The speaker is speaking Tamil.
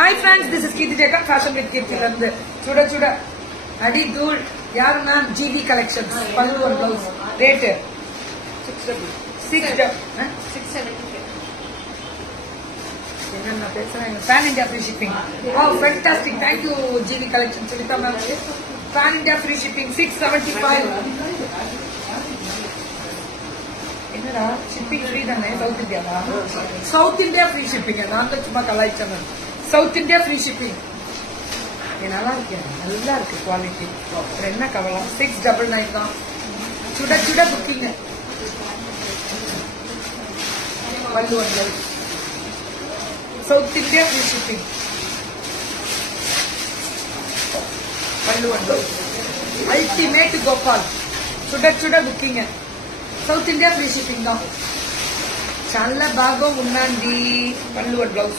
Hi friends, this is Kirti Jeka, Fashion with Kirti Lande. Chuda chuda, Adi Dhool, yaar naam GV Collections, pallu and blouse. Rate 670. Pan India free shipping. Wow, fantastic! Thank you GV Collections. Sunita ma'am. Pan India free shipping 675. என்னடா ஷிப்பிங் ஃப்ரீ தானே சவுத் இந்தியாவா? South India free shipping. நான் தான் சும்மா கலாய்ச்சேன். South India free shipping. நல்லா இருக்கேன், நல்லா இருக்கு குவாலிட்டி. என்ன கவலம்? 699 தான். சுட சுட புக்கிங். வள்ளுவர்கள் சவுத் இந்தியா ஃப்ரீ ஷிப்பிங். வள்ளுவர்கள் அல்டிமேட் கோபால் சுட சுட booking. South India free shipping చాలా బాగా ఉందండి. పళ్ళు బ్లౌజ్